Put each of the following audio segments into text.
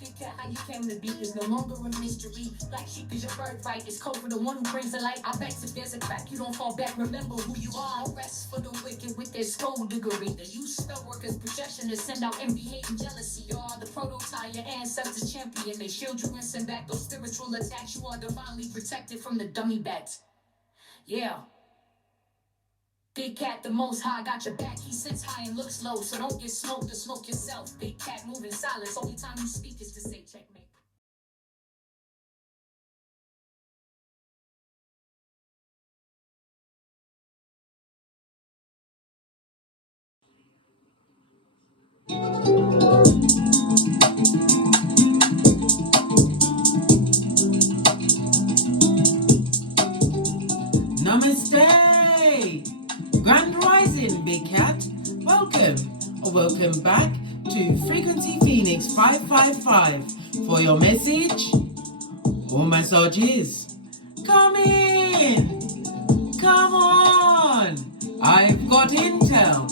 Big cat, how you came to be is no longer a mystery. Black sheep is your birthright. It's code for the one who brings the light. I bet if there's a crack, you don't fall back. Remember who you are. No rest for the wicked with their skullduggery. The use spell workers' projection to send out envy, hate, and jealousy. You are the prototype, your ancestors champion. They shield you and send back those spiritual attacks. You are divinely protected from the dummy bats. Yeah. Big cat, the most high, got your back. He sits high and looks low, so don't get smoked or smoke yourself. Big cat, moving silence. Only time you speak is to say checkmate. Namaste! Grand Rising, Big Cat. Welcome or welcome back to Frequency Phoenix 555 for your message or massages. Come in! Come on! I've got intel.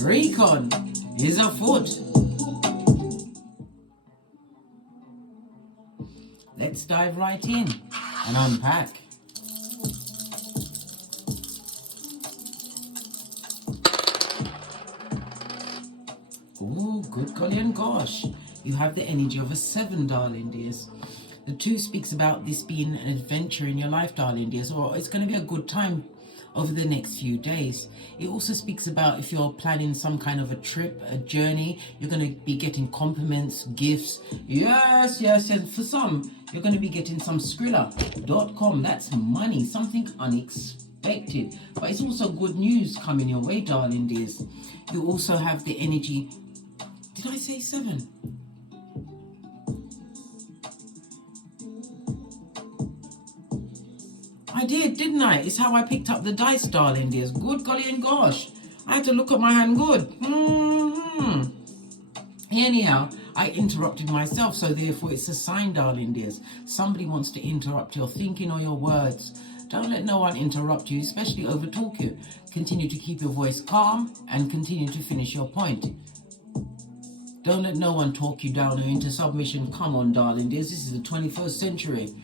Recon is afoot. Let's dive right in and unpack. Oh, good golly and gosh. You have the energy of a 7, darling dears. The 2 speaks about this being an adventure in your life, darling dears, or it's going to be a good time over the next few days. It also speaks about if you're planning some kind of a trip, a journey, you're going to be getting compliments, gifts. Yes. For some, you're going to be getting some Skrilla.com. That's money, something unexpected. But it's also good news coming your way, darling dears. You also have the energy. Did I say 7? I did, didn't I? It's how I picked up the dice, darling dears. Good golly and gosh. I had to look at my hand good. Anyhow, I interrupted myself, so therefore it's a sign, darling dears. Somebody wants to interrupt your thinking or your words. Don't let no one interrupt you, especially over talk you. Continue to keep your voice calm and continue to finish your point. Don't let no one talk you down or into submission. Come on, darling dears. This is the 21st century.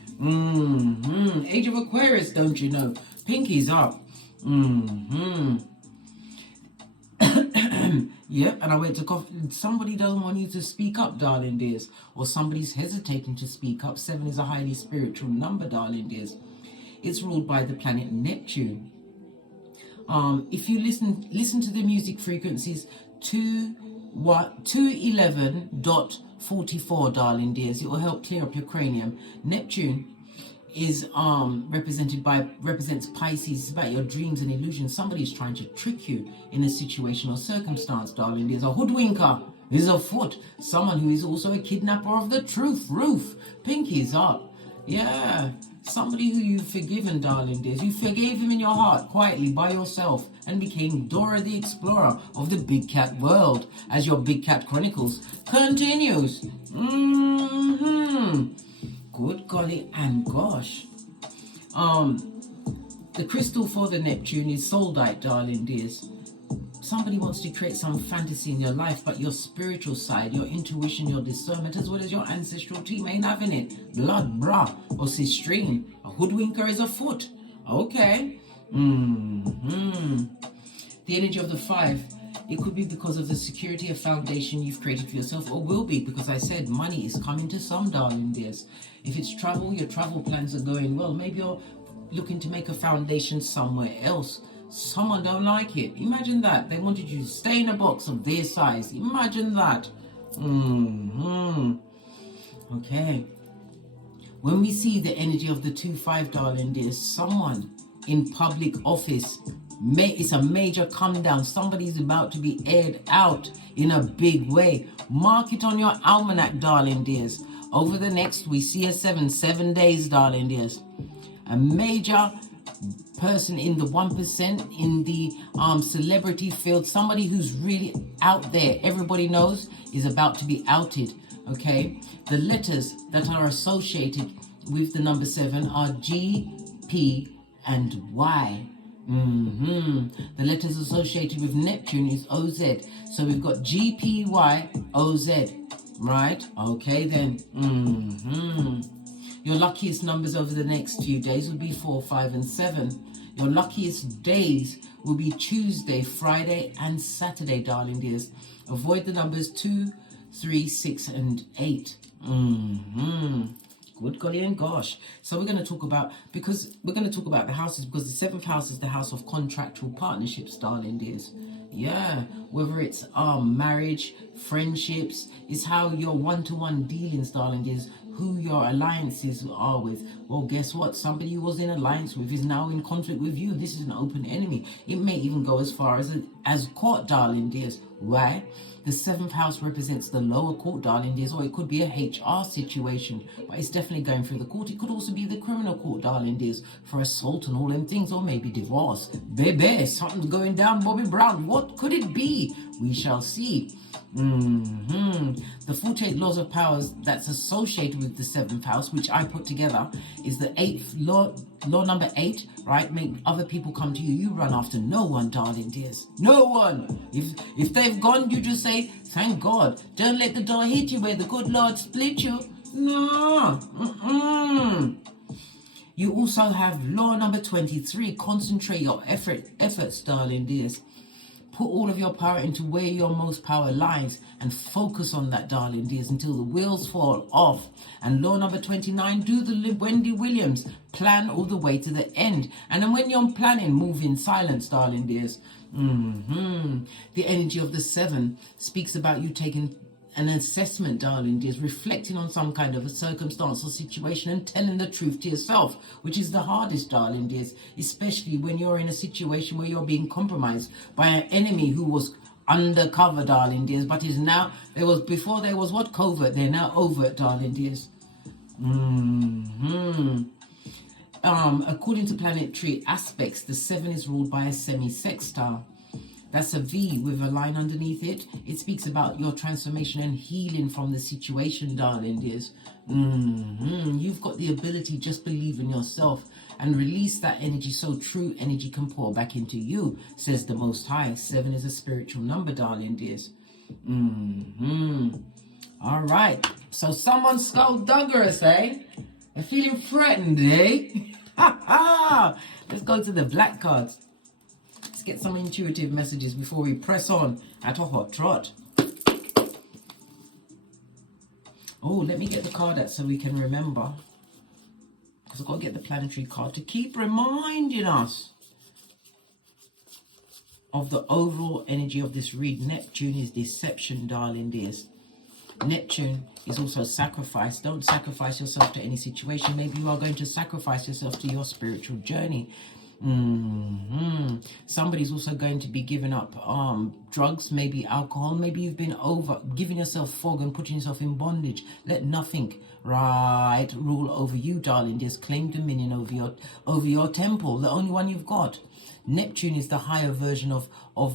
Age of Aquarius, don't you know? Pinky's up. Yep, and I went to coffee. Somebody doesn't want you to speak up, darling dears. Or somebody's hesitating to speak up. 7 is a highly spiritual number, darling dears. It's ruled by the planet Neptune. If you listen to the music frequencies 211.44, darling dears, it will help clear up your cranium. Neptune is represents Pisces. It's about your dreams and illusions. Somebody's trying to trick you in a situation or circumstance, darling dears. A hoodwinker is afoot. Someone who is also a kidnapper of the truth. Roof. Pinky's up. Yeah. Somebody who you've forgiven, darling dears. You forgave him in your heart, quietly, by yourself, and became Dora the Explorer of the Big Cat world, as your Big Cat Chronicles continues. Good golly and gosh. The crystal for the Neptune is soulite, darling dears. Somebody wants to create some fantasy in your life, but your spiritual side, your intuition, your discernment, as well as your ancestral team ain't having it. Blood, brah, or sistrine. A hoodwinker is afoot. Okay. The energy of the 5, it could be because of the security of foundation you've created for yourself, or will be because I said money is coming to some, darling dears. If it's travel, your travel plans are going well. Maybe you're looking to make a foundation somewhere else. Someone don't like it. Imagine that. They wanted you to stay in a box of their size. Imagine that. Okay. When we see the energy of the 2-5, darling dear, someone in public office, it's a major come down. Somebody's about to be aired out in a big way. Mark it on your almanac, darling dears. Over the next, we see a 7 days, darling dears. A major person in the 1%, in the celebrity field, somebody who's really out there, everybody knows, is about to be outed. Okay, the letters that are associated with the number 7 are G, P, and Y. The letters associated with Neptune is OZ. So we've got G, P, Y, OZ. Right? Okay then. Your luckiest numbers over the next few days will be 4, 5, and 7. Your luckiest days will be Tuesday, Friday, and Saturday, darling dears. Avoid the numbers 2, 3, 6, and 8. Good golly and gosh. So we're going to talk about, the houses, because the 7th house is the house of contractual partnerships, darling dears. Yeah, whether it's marriage, friendships, it's how your one-to-one dealings, darling dears, who your alliances are with. Well, guess what? Somebody you was in alliance with is now in conflict with you. This is an open enemy. It may even go as far as court, darling dears. Why? The 7th house represents the lower court, darling dears, or it could be a HR situation, but it's definitely going through the court. It could also be the criminal court, darling dears, for assault and all them things, or maybe divorce. Baby, something's going down, Bobby Brown. What could it be? We shall see. The 48 laws of powers that's associated with the 7th house, which I put together, is the 8th law number 8, right? Make other people come to you. You run after no one, darling dears. No one. If they've gone, you just say, thank God. Don't let the door hit you where the good Lord split you. No. You also have law number 23. Concentrate your efforts, darling dears. Put all of your power into where your most power lies and focus on that, darling dears, until the wheels fall off. And law number 29, do the Wendy Williams. Plan all the way to the end. And then when you're planning, move in silence, darling dears. The energy of the 7 speaks about you taking an assessment, darling dears, reflecting on some kind of a circumstance or situation and telling the truth to yourself, which is the hardest, darling dears, especially when you're in a situation where you're being compromised by an enemy who was undercover, darling dears, but is now, before there was what, covert, they're now overt, darling dears. According to planetary aspects, the 7 is ruled by a semi-sextile. That's a V with a line underneath it. It speaks about your transformation and healing from the situation, darling dears. You've got the ability, just believe in yourself and release that energy so true energy can pour back into you, says the Most High. 7 is a spiritual number, darling dears. All right. So someone's skullduggerous, eh? They're feeling threatened, eh? Let's go to the black cards. Let's get some intuitive messages before we press on at a hot trot. Oh, let me get the card out so we can remember. Because I've got to get the planetary card to keep reminding us of the overall energy of this read. Neptune is deception, darling dears. Neptune is also sacrifice. Don't sacrifice yourself to any situation. Maybe you are going to sacrifice yourself to your spiritual journey. Somebody's also going to be giving up drugs, maybe alcohol. Maybe you've been giving yourself fog and putting yourself in bondage. Let nothing rule over you, darling. Just claim dominion over your temple, the only one you've got. Neptune is the higher version of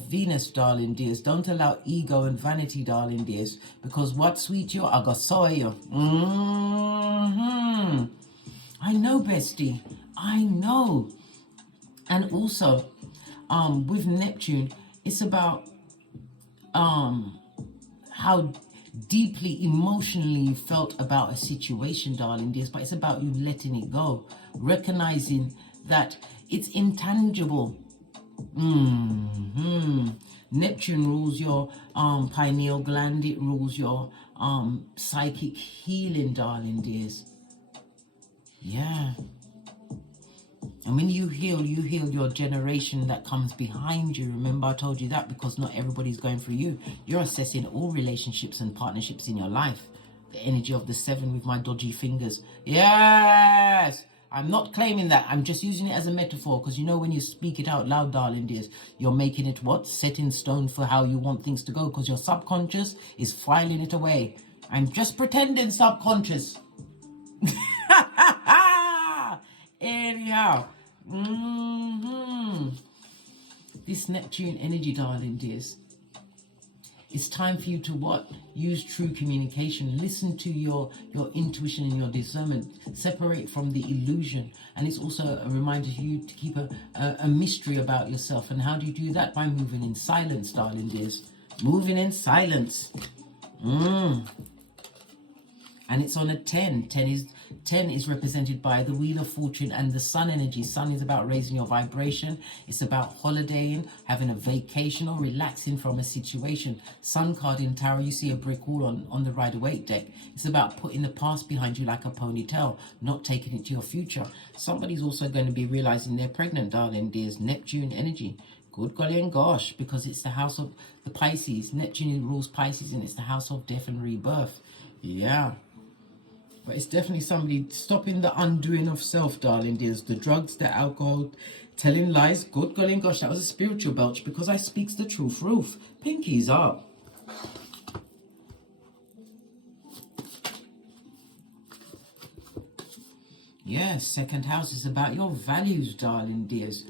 Venus, darling dears. Don't allow ego and vanity, darling dears, because what sweet you are, I got soy you. I know, bestie. I know. And also, with Neptune, it's about how deeply emotionally you felt about a situation, darling dears, but it's about you letting it go, recognizing that it's intangible. Neptune rules your pineal gland. It rules your psychic healing, darling dears. Yeah. And when you heal your generation that comes behind you. Remember, I told you that, because not everybody's going through you. You're assessing all relationships and partnerships in your life. The energy of the 7 with my dodgy fingers. Yes! I'm not claiming that. I'm just using it as a metaphor, because you know when you speak it out loud, darling dears, you're making it what? Set in stone for how you want things to go, because your subconscious is filing it away. I'm just pretending, subconscious. Anyhow, this Neptune energy, darling dears, it's time for you to what? Use true communication. Listen to your intuition and your discernment. Separate from the illusion. And it's also a reminder to you to keep a mystery about yourself. And how do you do that? By moving in silence, darling dears. Moving in silence. And it's on a 10. 10 is represented by the Wheel of Fortune and the Sun energy. Sun is about raising your vibration. It's about holidaying, having a vacation, or relaxing from a situation. Sun card in tarot, you see a brick wall on the Rider-Waite deck. It's about putting the past behind you like a ponytail, not taking it to your future. Somebody's also going to be realizing they're pregnant, darling dears. Neptune energy. Good golly and gosh, because it's the house of the Pisces. Neptune rules Pisces, and it's the house of death and rebirth. Yeah. But it's definitely somebody stopping the undoing of self, darling dears. The drugs, the alcohol, telling lies. Good golly and gosh, that was a spiritual belch because I speaks the truth. Roof. Pinkies up. Yes, second house is about your values, darling dears.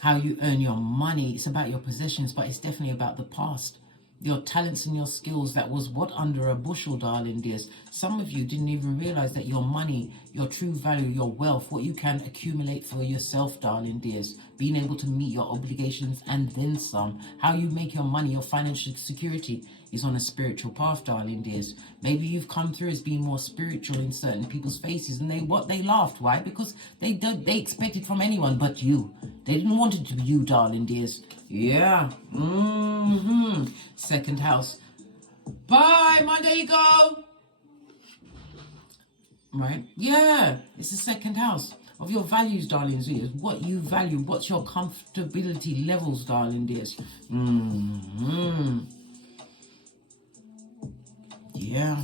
How you earn your money. It's about your possessions, but it's definitely about the past. Your talents and your skills, that was what under a bushel, darling dears. Some of you didn't even realize that your money, your true value, your wealth, what you can accumulate for yourself, darling dears, being able to meet your obligations and then some, how you make your money, your financial security is on a spiritual path, darling dears. Maybe you've come through as being more spiritual in certain people's faces, and they laughed. Why? Because they expect it from anyone but you. They didn't want it to be you, darling dears. Yeah. Second house. Bye, Monday you go. Right? Yeah. It's the second house of your values, darling dears. What you value. What's your comfortability levels, darling dears. Yeah.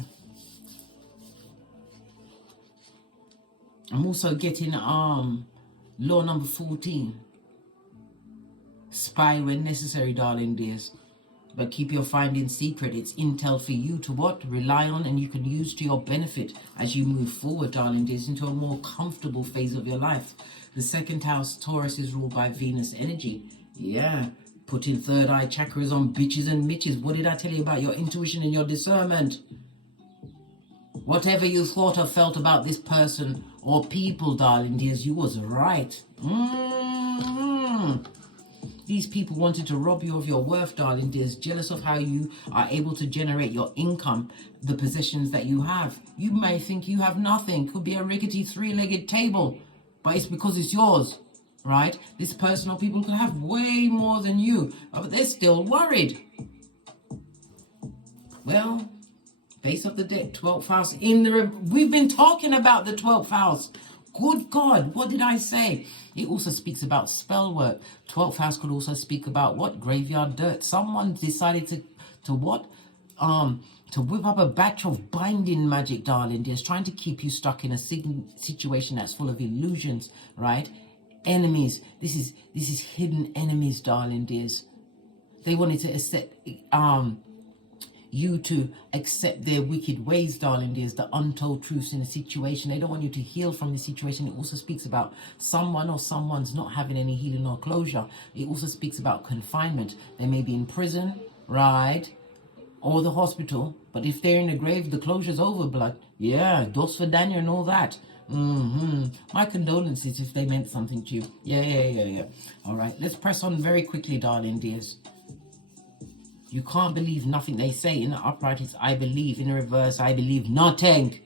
I'm also getting law number 14. Spy when necessary, darling dears. But keep your findings secret. It's intel for you to what? Rely on, and you can use to your benefit as you move forward, darling dears, into a more comfortable phase of your life. The second house, Taurus, is ruled by Venus energy. Yeah. Putting third eye chakras on bitches and mitches. What did I tell you about your intuition and your discernment? Whatever you thought or felt about this person or people, darling dears, you was right. These people wanted to rob you of your worth, darling dears, jealous of how you are able to generate your income, the possessions that you have. You may think you have nothing. Could be a rickety three-legged table, but it's because it's yours, right? This person or people could have way more than you, but they're still worried. Well, base of the deck, 12th house in the... We've been talking about the 12th house. Good God, what did I say? It also speaks about spell work. 12th house could also speak about what? Graveyard dirt. Someone decided to what? To whip up a batch of binding magic, darling dears, trying to keep you stuck in a situation that's full of illusions, right? Enemies. This is hidden enemies, darling dears. They wanted to accept you to accept their wicked ways, darling dears, the untold truths in a situation. They don't want you to heal from the situation. It also speaks about someone or someone's not having any healing or closure. It also speaks about confinement. They may be in prison, right, or the hospital, but if they're in the grave, the closure's over, blood. Yeah, dos for Daniel and all that. My condolences if they meant something to you. Yeah. All right, let's press on very quickly, darling dears. You can't believe nothing they say. In the upright, it's I believe. In the reverse, I believe nothing.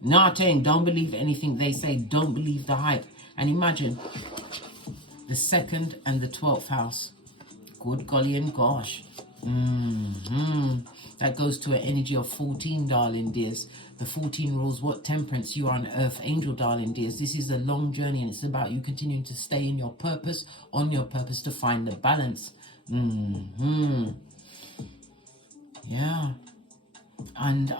Nothing. Don't believe anything they say. Don't believe the hype. And imagine the 2nd and the 12th house. Good golly and gosh. That goes to an energy of 14, darling dears. The 14 rules what? Temperance. You are an earth angel, darling dears. This is a long journey, and it's about you continuing to stay in your purpose, on your purpose, to find the balance. Yeah. And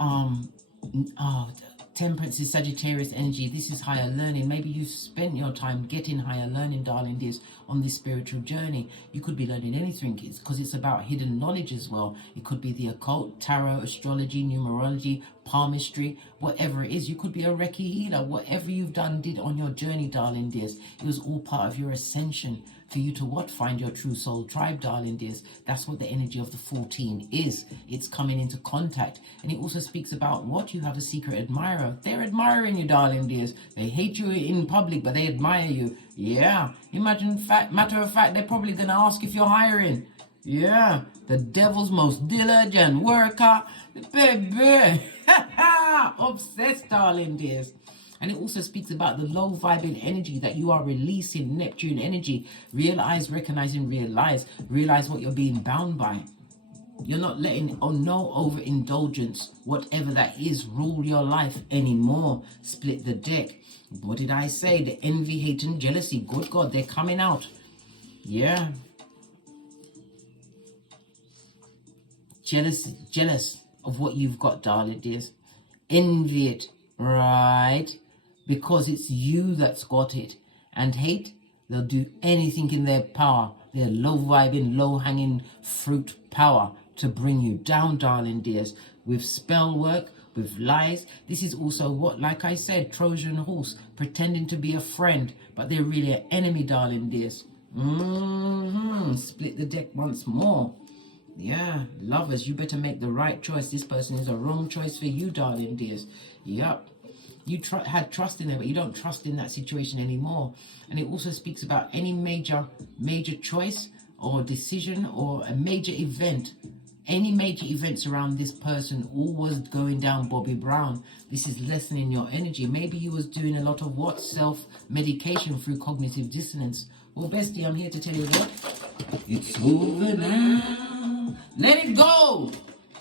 temperance is Sagittarius energy. This is higher learning. Maybe you've spent your time getting higher learning, darling dears, on this spiritual journey. You could be learning anything because it's about hidden knowledge as well. It could be the occult, tarot, astrology, numerology, palmistry, whatever it is. You could be a Reiki healer. Whatever you've did on your journey, darling dears, it was all part of your ascension for you to what? Find your true soul tribe, darling dears. That's what the energy of the 14 is. It's coming into contact. And it also speaks about what? You have a secret admirer. They're admiring you, darling dears. They hate you in public, but they admire you. Yeah. Imagine, matter of fact, they're probably going to ask if you're hiring. Yeah, the devil's most diligent worker. Baby. Obsessed, darling dears. And it also speaks about the low vibing energy that you are releasing, Neptune energy. Realize, recognizing, realize what you're being bound by. You're not letting no overindulgence, whatever that is, rule your life anymore. Split the deck. What did I say? The envy, hate, and jealousy. Good God, they're coming out. Yeah. Jealous of what you've got, darling dears. Envy it, right? Because it's you that's got it. And hate, they'll do anything in their power, their low vibing, low hanging fruit power to bring you down, darling dears, with spell work, with lies. This is also what, like I said, Trojan horse, pretending to be a friend, but they're really an enemy, darling dears. Split the deck once more. Yeah, lovers, you better make the right choice. This person is a wrong choice for you, darling dears. Yup. You had trust in them, but you don't trust in that situation anymore. And it also speaks about any major choice or decision or a major event. Any major events around this person, all was going down Bobby Brown. This is lessening your energy. Maybe you was doing a lot of what? Self-medication through cognitive dissonance. Well, bestie, I'm here to tell you what? It's over now. Let it go.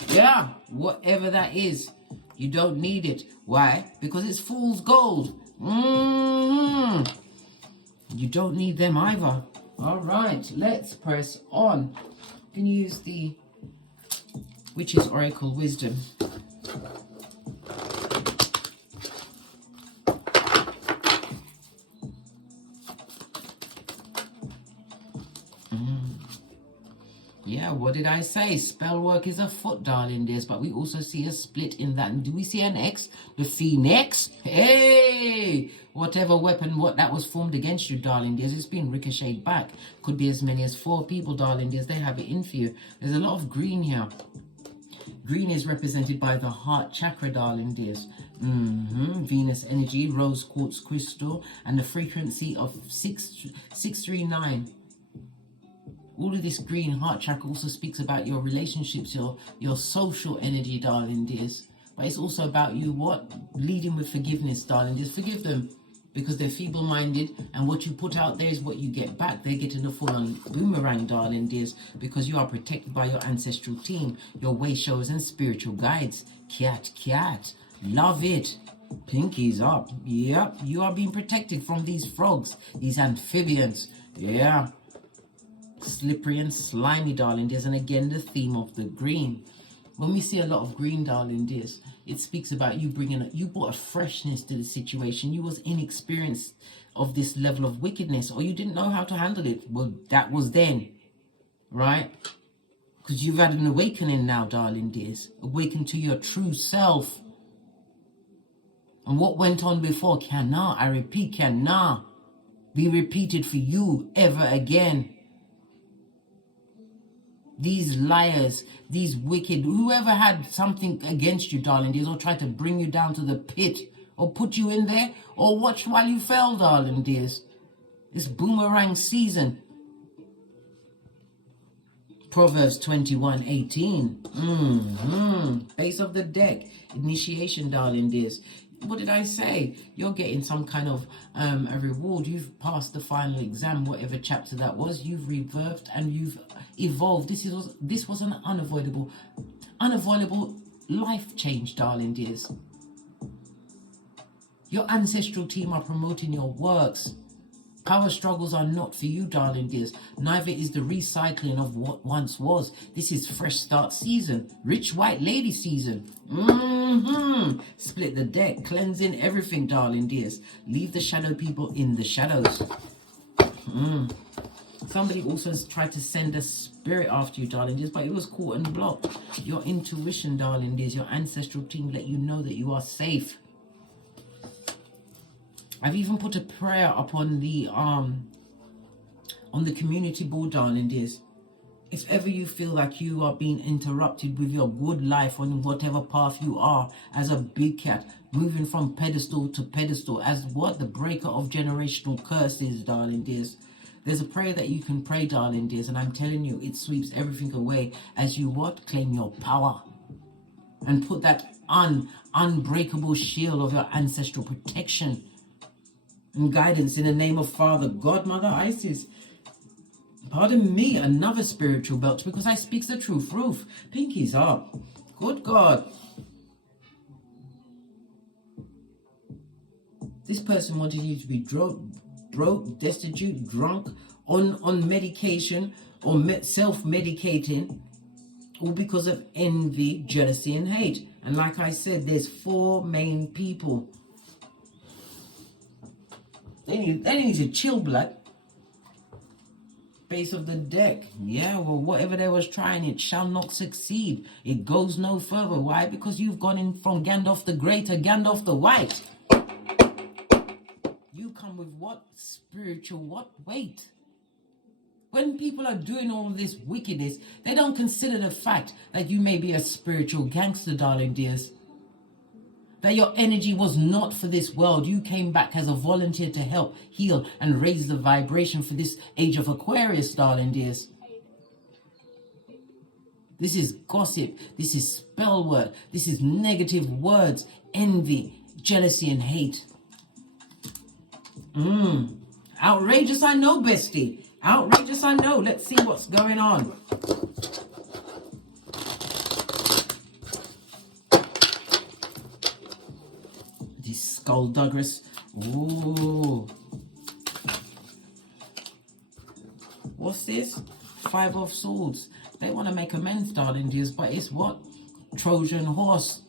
Yeah, whatever that is. You don't need it. Why? Because it's fool's gold. You don't need them either. All right, let's press on. You can use the Witch's Oracle Wisdom. Yeah, what did I say? Spell work is afoot, darling dears, but we also see a split in that. And do we see an X? The Phoenix? Hey! Whatever weapon, what that was formed against you, darling dears, it's been ricocheted back. Could be as many as 4 people, darling dears. They have it in for you. There's a lot of green here. Green is represented by the heart chakra, darling dears. Venus energy, rose quartz crystal, and the frequency of 639. All of this green heart chakra also speaks about your relationships, your social energy, darling dears. But it's also about you, what? Leading with forgiveness, darling dears. Forgive them because they're feeble-minded, and what you put out there is what you get back. They're getting a full-on boomerang, darling dears, because you are protected by your ancestral team, your way showers and spiritual guides. Cat. Love it. Pinkies up. Yep, you are being protected from these frogs, these amphibians. Yeah. Slippery and slimy, darling dears, and again the theme of the green. When we see a lot of green, darling dears, it speaks about you you brought a freshness to the situation. You was inexperienced of this level of wickedness, or you didn't know how to handle it. Well, that was then, right? Because you've had an awakening now, darling dears. Awaken to your true self. And what went on before cannot, I repeat, cannot be repeated for you ever again. These liars, these wicked, whoever had something against you, darling dears, or tried to bring you down to the pit, or put you in there, or watched while you fell, darling dears. It's boomerang season. Proverbs 21:18. Base of the deck. Initiation, darling dears. What did I say? You're getting some kind of a reward. You've passed the final exam, whatever chapter that was. You've rebirthed and you've evolved. This was an unavoidable life change, darling dears. Your ancestral team are promoting your works. Power struggles are not for you, darling dears. Neither is the recycling of what once was. This is fresh start season. Rich white lady season. Split the deck. Cleansing everything, darling dears. Leave the shadow people in the shadows. Somebody also tried to send a spirit after you, darling dears, but it was caught and blocked. Your intuition, darling dears, your ancestral team let you know that you are safe. I've even put a prayer up on the community board, darling dears. If ever you feel like you are being interrupted with your good life on whatever path you are, as a big cat, moving from pedestal to pedestal, as what? The breaker of generational curses, darling dears. There's a prayer that you can pray, darling dears, and I'm telling you, it sweeps everything away as you what? Claim your power. And put that unbreakable shield of your ancestral protection and guidance in the name of Father, God, Mother, Isis. Pardon me, another spiritual belt, because I speaks the truth. Roof, pinkies up. Good God. This person wanted you to be broke, destitute, drunk, on medication, or self-medicating, all because of envy, jealousy, and hate. And like I said, there's 4 main people. They need to chill, blood. Base of the deck. Yeah, well, whatever they was trying, it shall not succeed. It goes no further. Why? Because you've gone in from Gandalf the Grey to Gandalf the White. You come with what? Spiritual what? Weight. When people are doing all of this wickedness, they don't consider the fact that you may be a spiritual gangster, darling dears. That your energy was not for this world. You came back as a volunteer to help heal and raise the vibration for this age of Aquarius, darling dears. This is gossip. This is spell work. This is negative words, envy, jealousy, and hate. Outrageous, I know, bestie. Outrageous, I know. Let's see what's going on. Skullduggerous. Ooh. What's this? 5 of Swords. They want to make amends, darling dears, but it's what? Trojan horse.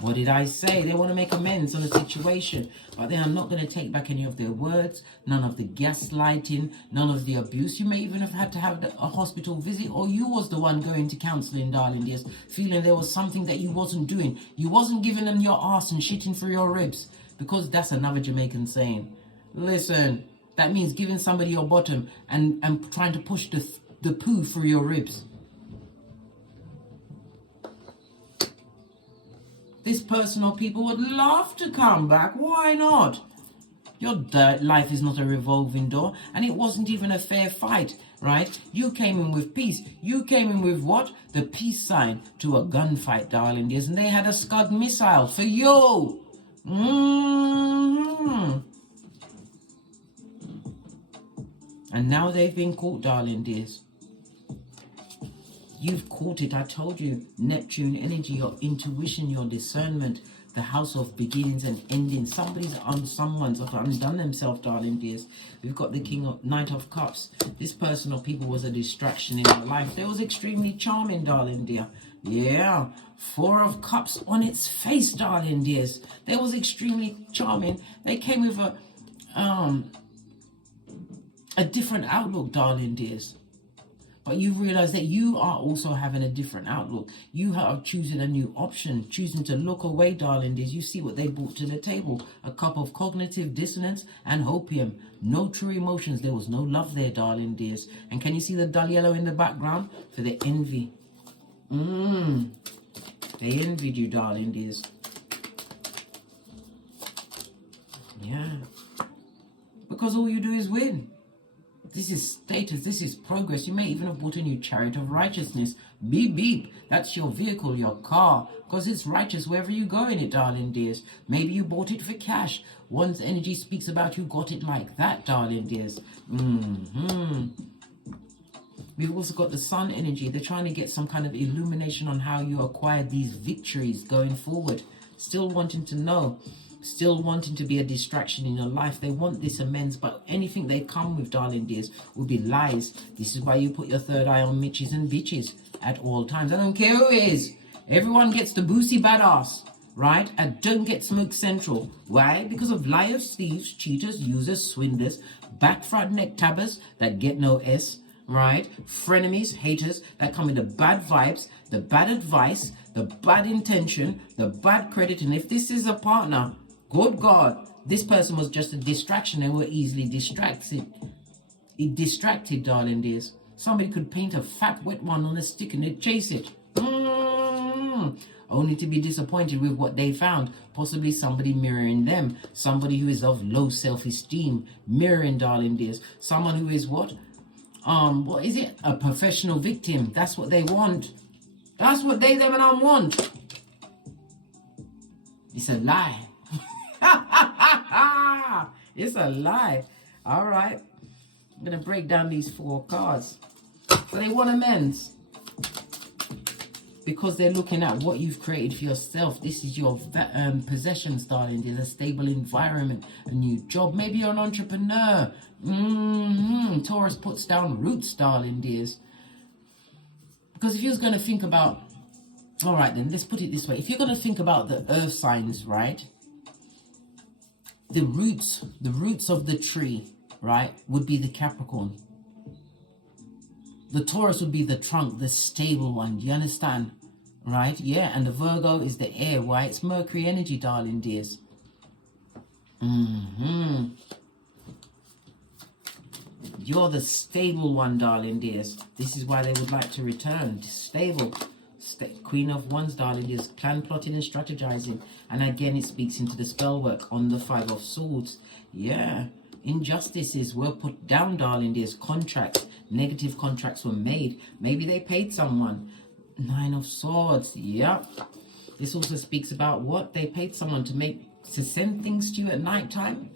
What did I say? They want to make amends on the situation, but they are not going to take back any of their words, none of the gaslighting, none of the abuse. You may even have had to have a hospital visit, or you was the one going to counselling, darling dears, feeling there was something that you wasn't doing. You wasn't giving them your arse and shitting through your ribs. Because that's another Jamaican saying. Listen, that means giving somebody your bottom and trying to push the poo through your ribs. This person or people would love to come back. Why not? Your life is not a revolving door, and it wasn't even a fair fight, right? You came in with peace. You came in with what? The peace sign to a gunfight, darling dears, and they had a Scud missile for you. And now they've been caught, darling dears. You've caught it. I told you. Neptune energy, your intuition, your discernment, the house of beginnings and endings. Someone's undone themselves, darling dears. We've got the Knight of Cups. This person or people was a distraction in your life. They was extremely charming, darling dear. Yeah, 4 of Cups on its face, darling dears. They was extremely charming. They came with a different outlook, darling dears. But you realize that you are also having a different outlook. You are choosing a new option, choosing to look away, darling dears. You see what they brought to the table. A cup of cognitive dissonance and hopium. No true emotions. There was no love there, darling dears. And can you see the dull yellow in the background? For the envy. They envied you, darling dears. Yeah. Because all you do is win. This is status, this is progress. You may even have bought a new chariot of righteousness. Beep, beep. That's your vehicle, your car. Because it's righteous wherever you go in it, darling dears. Maybe you bought it for cash. One's energy speaks about you got it like that, darling dears. We've also got the sun energy. They're trying to get some kind of illumination on how you acquired these victories going forward. Still wanting to know. Still wanting to be a distraction in your life. They want this amends, but anything they come with, darling dears, will be lies. This is why you put your third eye on Mitches and bitches at all times. I don't care who it is. Everyone gets the boozy badass, right? And don't get smoke central. Why? Because of liars, thieves, cheaters, users, swindlers, back front neck tabbers that get no S, right? Frenemies, haters that come with the bad vibes, the bad advice, the bad intention, the bad credit. And if this is a partner, good God, this person was just a distraction. They were easily distracted. Distracted, darling dears. Somebody could paint a fat, wet one on a stick and they'd chase it. only to be disappointed with what they found. Possibly somebody mirroring them. Somebody who is of low self-esteem. Mirroring, darling dears. Someone who is what is it? A professional victim. That's what they want. That's what they, them, and I want. It's a lie. It's a lie. All right. I'm going to break down these 4 cards. So they want amends. Because they're looking at what you've created for yourself. This is your possessions, darling. There's a stable environment, a new job. Maybe you're an entrepreneur. Taurus puts down roots, darling dears. Because if you're going to think about... All right, then, let's put it this way. If you're going to think about the earth signs, right? The roots of the tree, right, would be the Capricorn. The Taurus would be the trunk, the stable one. Do you understand? Right? Yeah, and the Virgo is the air. Why? It's Mercury energy, darling dears. You're the stable one, darling dears. This is why they would like to return. Stable. Queen of Wands, darling dears. Plan, plotting, and strategizing. And again, it speaks into the spell work on the 5 of Swords. Yeah. Injustices were put down, darling dears. Contracts. Negative contracts were made. Maybe they paid someone. 9 of Swords. Yep. This also speaks about what? They paid someone to send things to you at night time.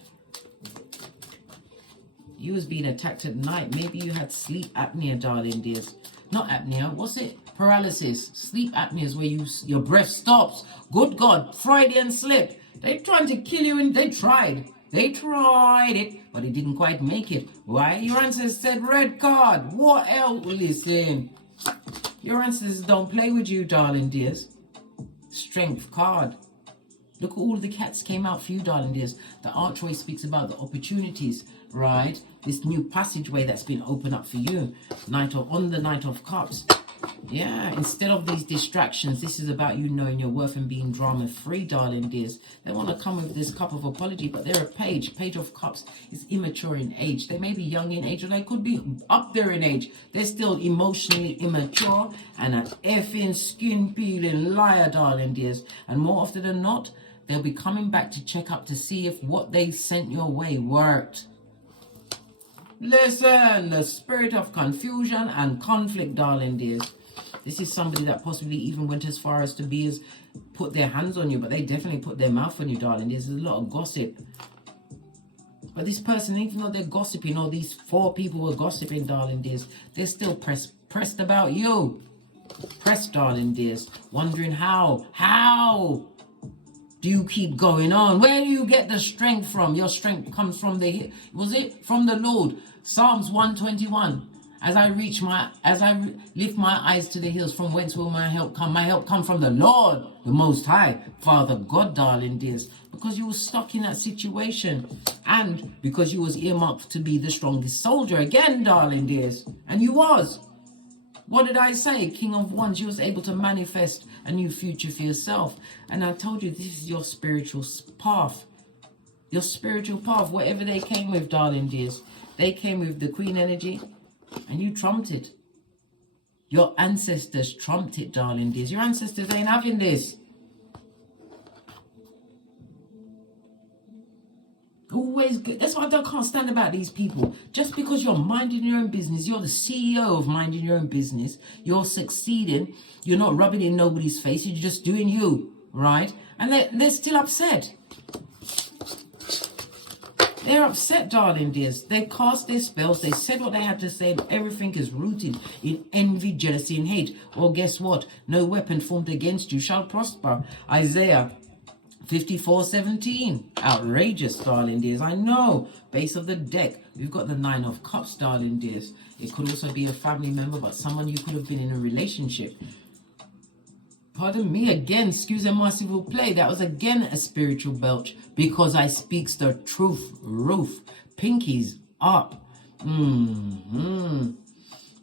You was being attacked at night. Maybe you had sleep apnea, darling dears. Not apnea. What's it? Paralysis. Sleep apnea is where your breath stops. Good God. Freudian slip. They trying to kill you, and they tried. They tried it, but it didn't quite make it. Why? Your ancestors said red card. What else? Listen. Your ancestors don't play with you, darling dears. Strength card. Look at all the cats came out for you, darling dears. The archway speaks about the opportunities, right? This new passageway that's been opened up for you. On the Knight of Cups. Yeah, instead of these distractions, this is about you knowing your worth and being drama-free, darling dears. They want to come with this cup of apology, but they're a page. Page of Cups is immature in age. They may be young in age, or they could be up there in age. They're still emotionally immature and an effing skin-peeling liar, darling dears. And more often than not, they'll be coming back to check up to see if what they sent your way worked. Listen, the spirit of confusion and conflict, darling dears. This is somebody that possibly even went as far as to put their hands on you, but they definitely put their mouth on you, darling dears. There's a lot of gossip. But this person, even though they're gossiping, or these 4 people were gossiping, darling dears, they're still pressed about you. Pressed, darling dears. Wondering how do you keep going on? Where do you get the strength from? Your strength comes from from the Lord. Psalms 121. As I lift my eyes to the hills, from whence will my help come? My help come from the Lord, the Most High, Father God, darling dears. Because you were stuck in that situation, and because you was earmarked to be the strongest soldier again, darling dears, and you was. What did I say? King of Wands, you was able to manifest a new future for yourself. And I told you, this is your spiritual path. Your spiritual path, whatever they came with, darling dears. They came with the Queen energy, and you trumped it. Your ancestors trumped it, darling dears. Your ancestors ain't having this. Always good. That's what I can't stand about these people. Just because you're minding your own business, you're the CEO of minding your own business, you're succeeding, you're not rubbing in nobody's face, you're just doing you, right? And they're still upset. They're upset, darling dears. They cast their spells, they said what they had to say, and everything is rooted in envy, jealousy, and hate. Well, guess what? No weapon formed against you shall prosper. Isaiah 54:17. Outrageous, darling dears. I know. Base of the deck, we've got the 9 of Cups, darling dears. It could also be a family member, but someone you could have been in a relationship. Pardon me again, excusez-moi s'il vous plaît. That was again a spiritual belch, because I speaks the truth. Roof. Pinkies up.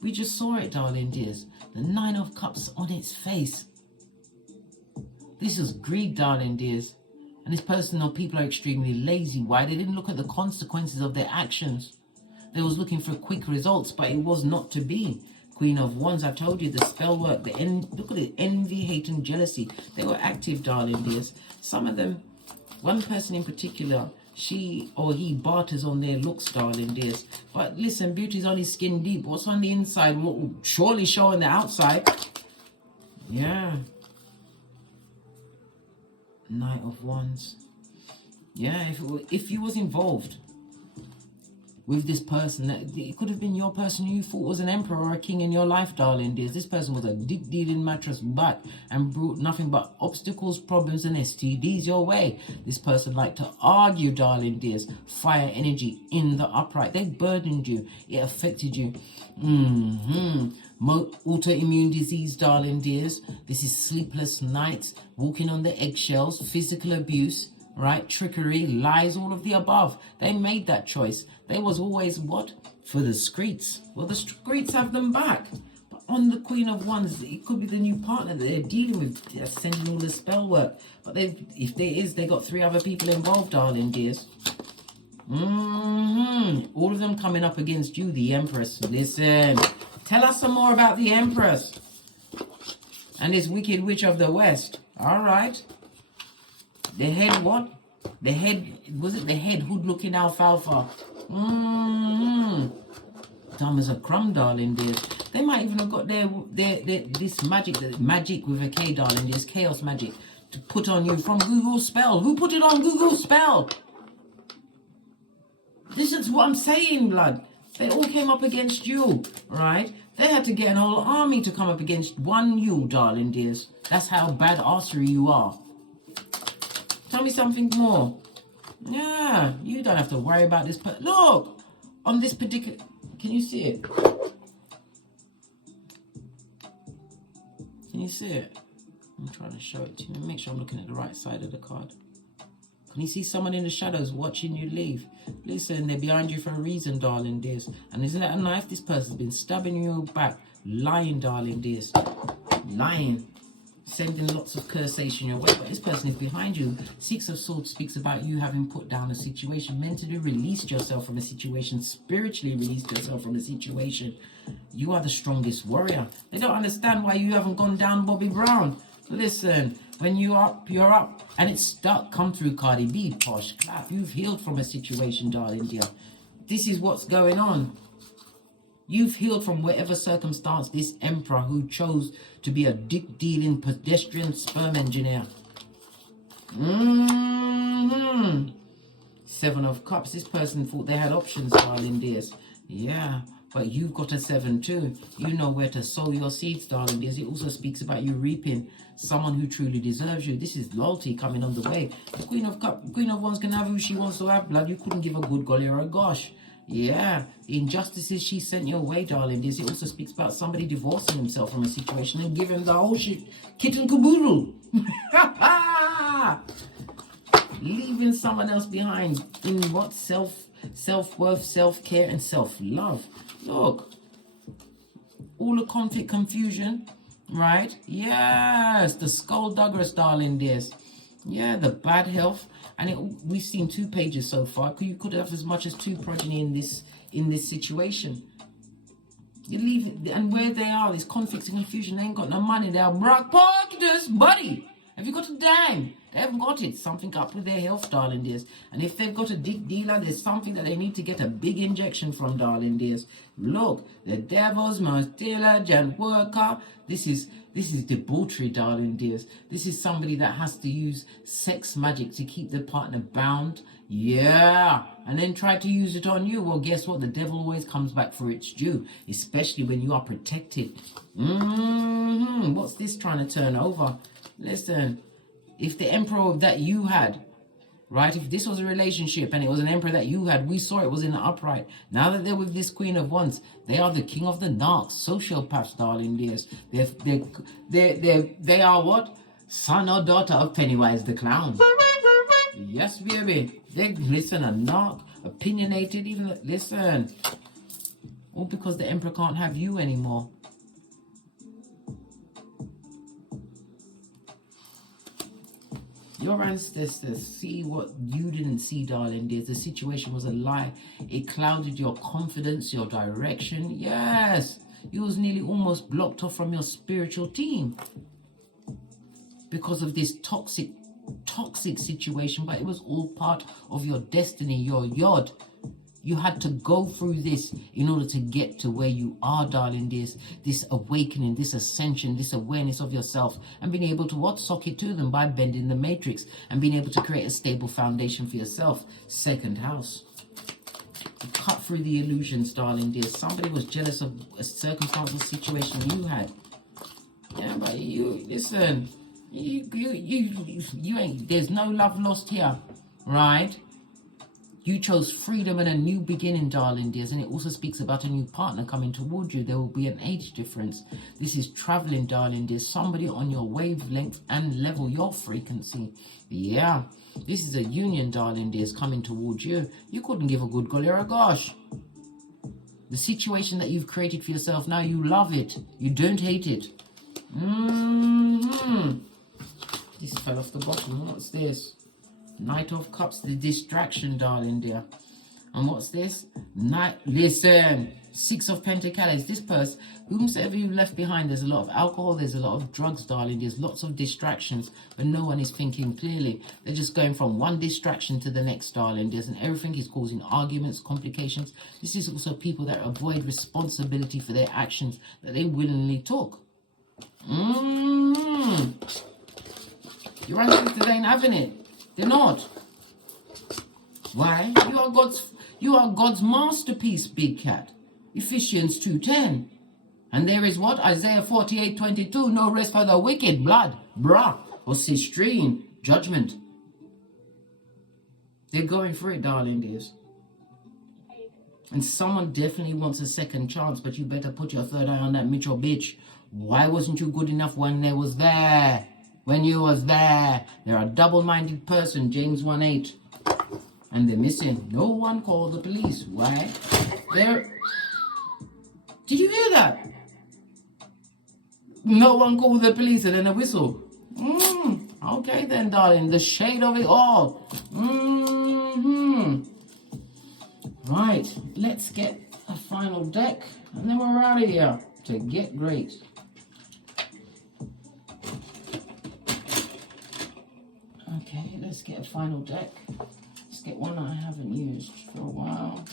We just saw it, darling dears. The 9 of Cups on its face. This is greed, darling dears. And this person or people are extremely lazy. Why? They didn't look at the consequences of their actions. They was looking for quick results, but it was not to be. Queen of Wands, I told you the spell work, look at it, envy, hate and jealousy. They were active, darling dears. Some of them, one person in particular, she or he barters on their looks, darling dears. But listen, beauty's only skin deep. What's on the inside will surely show on the outside. Yeah. Knight of Wands. Yeah, if you was involved with this person, it could have been your person who you thought was an emperor or a king in your life, darling dears. This person was a dick-dealing mattress butt and brought nothing but obstacles, problems and STDs your way. This person liked to argue, darling dears. Fire energy in the upright. They burdened you. It affected you. Autoimmune disease, darling dears. This is sleepless nights, walking on the eggshells, physical abuse, right? Trickery, lies, all of the above. They made that choice. They was always what? For the streets. Well, the streets have them back. But on the Queen of Wands, it could be the new partner that they're dealing with. They're sending all the spell work. But if there is, they got 3 other people involved, darling dears. All of them coming up against you, the Empress. Listen, tell us some more about the Empress and this wicked witch of the West. All right. The head what? The head, was it the head hood looking alfalfa? Dumb as a crumb, darling dears. They might even have got their this magic with a K, darling dears, chaos magic, to put on you from Google Spell. Who put it on Google Spell? This is what I'm saying, blood. They all came up against you, right? They had to get an whole army to come up against one you, darling dears. That's how bad arsery you are. Tell me something more. Yeah, you don't have to worry about this. Look, on this particular... Can you see it? Can you see it? I'm trying to show it to you. Make sure I'm looking at the right side of the card. Can you see someone in the shadows watching you leave? Listen, they're behind you for a reason, darling dears. And isn't that a knife? This person's been stabbing you back. Lying, darling dears. Lying. Sending lots of cursation your way. But this person is behind you. 6 of Swords speaks about you having put down a situation. Mentally released yourself from a situation. Spiritually released yourself from a situation. You are the strongest warrior. They don't understand why you haven't gone down Bobby Brown. Listen, when you're up, and it's stuck. Come through, Cardi B, posh clap. You've healed from a situation, darling dear. This is what's going on. You've healed from whatever circumstance this emperor who chose to be a dick-dealing pedestrian sperm engineer. 7 of Cups. This person thought they had options, darling dears. Yeah. But you've got a 7 too. You know where to sow your seeds, darling dears. It also speaks about you reaping someone who truly deserves you. This is loyalty coming on the way. The Queen of Wands can have who she wants to have, blood. You couldn't give a good golly or a gosh. Yeah, the injustices she sent your way, darling dears. It also speaks about somebody divorcing himself from a situation and giving the whole shit kit and caboodle. Leaving someone else behind in what? Self-worth, self-care and self-love. Look, all the conflict, confusion, right? Yes, the skullduggerous, darling dears. Yeah, the bad health. And we've seen 2 pages so far. You could have as much as 2 progeny in this situation. You leave it, and where they are, this conflict and confusion, they ain't got no money. They are broke pocketers, buddy. Have you got a dime? They haven't got it. Something up with their health, darling dears. And if they've got a dick dealer, there's something that they need to get a big injection from, darling dears. Look, the devil's most diligent worker. This is debauchery, darling dears. This is somebody that has to use sex magic to keep the partner bound. Yeah. And then try to use it on you. Well, guess what? The devil always comes back for its due, especially when you are protected. What's this trying to turn over? Listen, if the emperor that you had, right, if this was a relationship and it was an emperor that you had, we saw it was in the upright. Now that they're with this Queen of Wands, they are the king of the narcs, sociopaths, darling dears. They are what? Son or daughter of Pennywise the Clown. Yes, baby. Listen, a narc, opinionated, even, listen. All because the emperor can't have you anymore. Your ancestors see what you didn't see, darling dears. The situation was a lie. It clouded your confidence, your direction. Yes, You was nearly almost blocked off from your spiritual team because of this toxic situation, but it was all part of your destiny, your yod. You had to go through this in order to get to where you are, darling. This awakening, this ascension, this awareness of yourself, and being able to sock it to them by bending the matrix and being able to create a stable foundation for yourself. Second house. Cut through the illusions, darling dear. Somebody was jealous of a circumstance or situation you had. Yeah, but you listen. You ain't. There's no love lost here, right? You chose freedom and a new beginning, darling dears, and it also speaks about a new partner coming towards you. There will be an age difference. This is traveling, darling dears. Somebody on your wavelength and level, your frequency. Yeah, this is a union, darling dears, coming towards you. You couldn't give a good golly or a gosh. The situation that you've created for yourself now, you love it. You don't hate it. This fell off the bottom. What's this? Knight of Cups, the distraction, darling dear. And what's this? Listen, Six of Pentacles. This person, whomsoever you left behind, there's a lot of alcohol, there's a lot of drugs, darling. There's lots of distractions, but no one is thinking clearly. They're just going from one distraction to the next, darling. And everything is causing arguments, complications. This is also people that avoid responsibility for their actions that they willingly took. Your ancestors ain't having it. They're not. Why? You are God's masterpiece, big cat. Ephesians 2:10. And there is what? Isaiah 48:22. No rest for the wicked. Blood, brah, or sistrine, judgment. They're going for it, darling dears. And someone definitely wants a second chance, but you better put your third eye on that Mitchell bitch. Why wasn't you good enough when they was there? When you was there? They're a double-minded person, James 1:8. And they're missing. No one called the police. Why? Did you hear that? No one called the police and then a whistle. Okay then, darling. The shade of it all. Right. Let's get a final deck. And then we're out of here. To get great. Okay, let's get a final deck. Let's get one I haven't used for a while.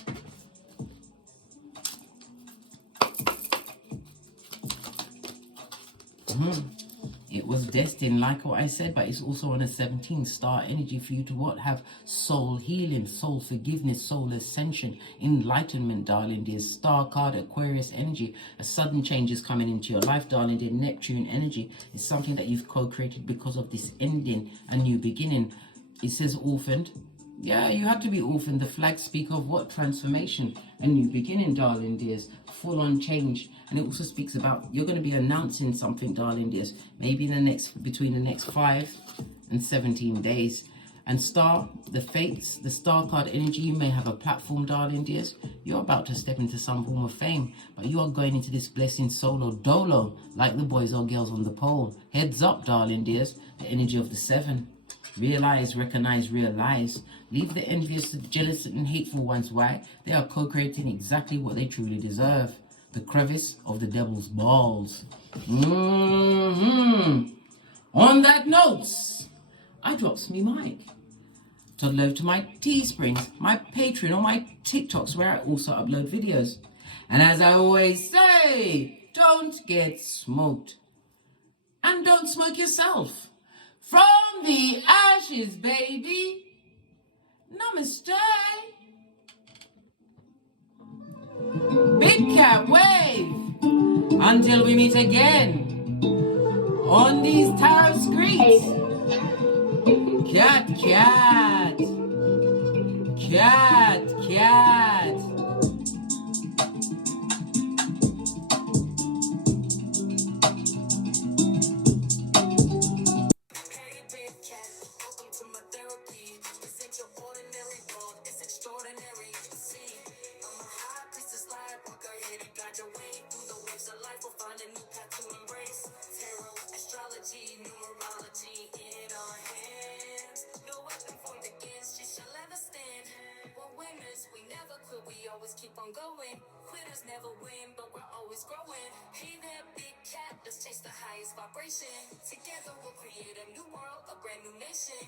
It was destined, like what I said, but it's also on a 17-star energy for you to what? Have soul healing, soul forgiveness, soul ascension, enlightenment, darling dear. Star card, Aquarius energy. A sudden change is coming into your life, darling dear. Neptune energy is something that you've co-created because of this ending, a new beginning. It says orphaned. Yeah, you had to be orphaned. The flags speak of what? Transformation, a new beginning, darling dears. Full-on change. And it also speaks about you're going to be announcing something, darling dears, maybe between the next 5 and 17 days. And star, the fates, the star card energy, you may have a platform, darling dears. You're about to step into some form of fame, but you are going into this blessing solo dolo, like the boys or girls on the pole. Heads up, darling dears, the energy of the 7. Realize, recognize, realize. Leave the envious, the jealous, and hateful ones. Why? They are co-creating exactly what they truly deserve. The crevice of the devil's balls. On that note, I drops me mic. Toddle over to my Teesprings, my Patreon, or my TikToks, where I also upload videos. And as I always say, don't get smoked. And don't smoke yourself. From the ashes, baby. Namaste. Big cat wave. Until we meet again on these tarot screens. Cat, cat. Cat, cat. Astrology, numerology in our hands. No weapon formed against you shall ever stand. We're winners, we never quit. but we always keep on going. Quitters never win, but we're always growing. Hey there, big cat, let's chase the highest vibration. Together we'll create a new world, a brand new nation.